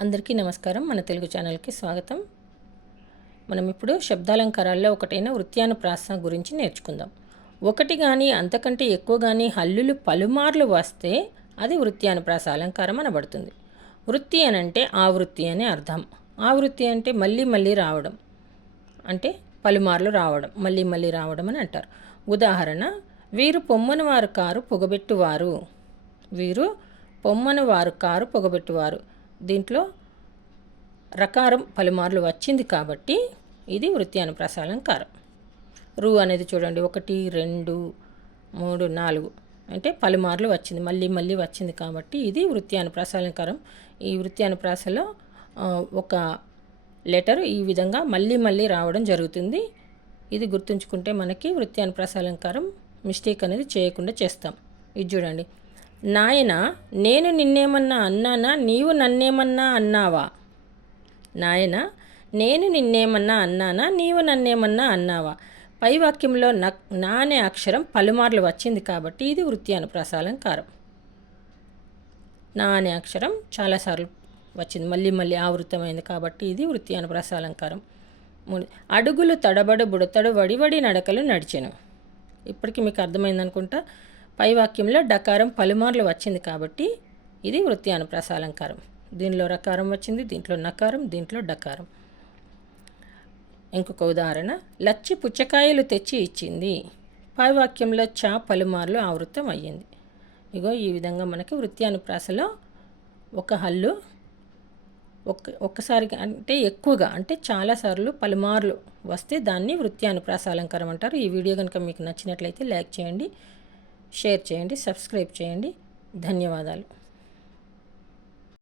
అందరికీ నమస్కారం. మన తెలుగు ఛానల్కి స్వాగతం. మనం ఇప్పుడు శబ్దాలంకారాల్లో ఒకటైన వృత్యానుప్రాస గురించి నేర్చుకుందాం. ఒకటి కానీ అంతకంటే ఎక్కువ కానీ హల్లులు పలుమార్లు వస్తే అది వృత్యానుప్రాస అలంకారం అనబడుతుంది. వృత్తి అని అంటే ఆవృత్తి అని అర్థం. ఆవృత్తి అంటే మళ్ళీ మళ్ళీ రావడం. అంటే పలుమార్లు రావడం మళ్ళీ మళ్ళీ రావడం అని అంటారు. ఉదాహరణ వీరు పొమ్మని వారు కారు పొగబెట్టువారు. వీరు పొమ్మని వారు కారు పొగబెట్టువారు. దీంట్లో రకారం పలుమార్లు వచ్చింది కాబట్టి ఇది వృత్యానుప్రాస కారం. రు అనేది చూడండి ఒకటి రెండు మూడు నాలుగు. అంటే పలుమార్లు వచ్చింది మళ్ళీ మళ్ళీ వచ్చింది కాబట్టి ఇది వృత్తి అనుప్రాసాలంకారం ఈ వృత్తి అనుప్రాసలో ఒక లెటర్ ఈ విధంగా మళ్ళీ మళ్ళీ రావడం జరుగుతుంది. ఇది గుర్తుంచుకుంటే మనకి వృత్తి అనుప్రాసాలంకారం మిస్టేక్ అనేది చేయకుండా చేస్తాం. ఇది చూడండి నాయన నేను నిన్నేమన్నా అన్నానా? నీవు నన్నేమన్నా అన్నావా? నాయన నేను నిన్నేమన్నా అన్నానా? నీవు నన్నేమన్నా అన్నావా? పై వాక్యంలో న నా అనే అక్షరం పలుమార్లు వచ్చింది కాబట్టి ఇది వృత్తి అనుప్రాసాలంకారం నా అనే అక్షరం చాలాసార్లు వచ్చింది. మళ్ళీ మళ్ళీ ఆవృతమైంది కాబట్టి ఇది వృత్తి అనుప్రాసాలంకారం అడుగులు తడబడు బుడతడు వడివడి నడకలు నడిచెను. ఇప్పటికి మీకు అర్థమైంది అనుకుంటా పై వాక్యంలో డకారం పలుమార్లు వచ్చింది కాబట్టి ఇది వృత్తి అనుప్రాస దీనిలో రకారం వచ్చింది దీంట్లో నకారం దీంట్లో డకారం. ఇంకొక ఉదాహరణ లచ్చి పుచ్చకాయలు తెచ్చి ఇచ్చింది. పై వాక్యంలో చా పలుమార్లు ఆవృతం అయ్యింది. ఇగో ఈ విధంగా మనకి వృత్తి అనుప్రాసలో ఒక హల్లు ఒక్క ఒక్కసారి అంటే ఎక్కువగా అంటే చాలాసార్లు పలుమార్లు వస్తే దాన్ని వృత్తి అనుప్రాస అలంకారం అంటారు. ఈ వీడియో కనుక మీకు నచ్చినట్లయితే లైక్ చేయండి. షేర్ చేయండి సబ్స్క్రైబ్ చేయండి. ధన్యవాదాలు.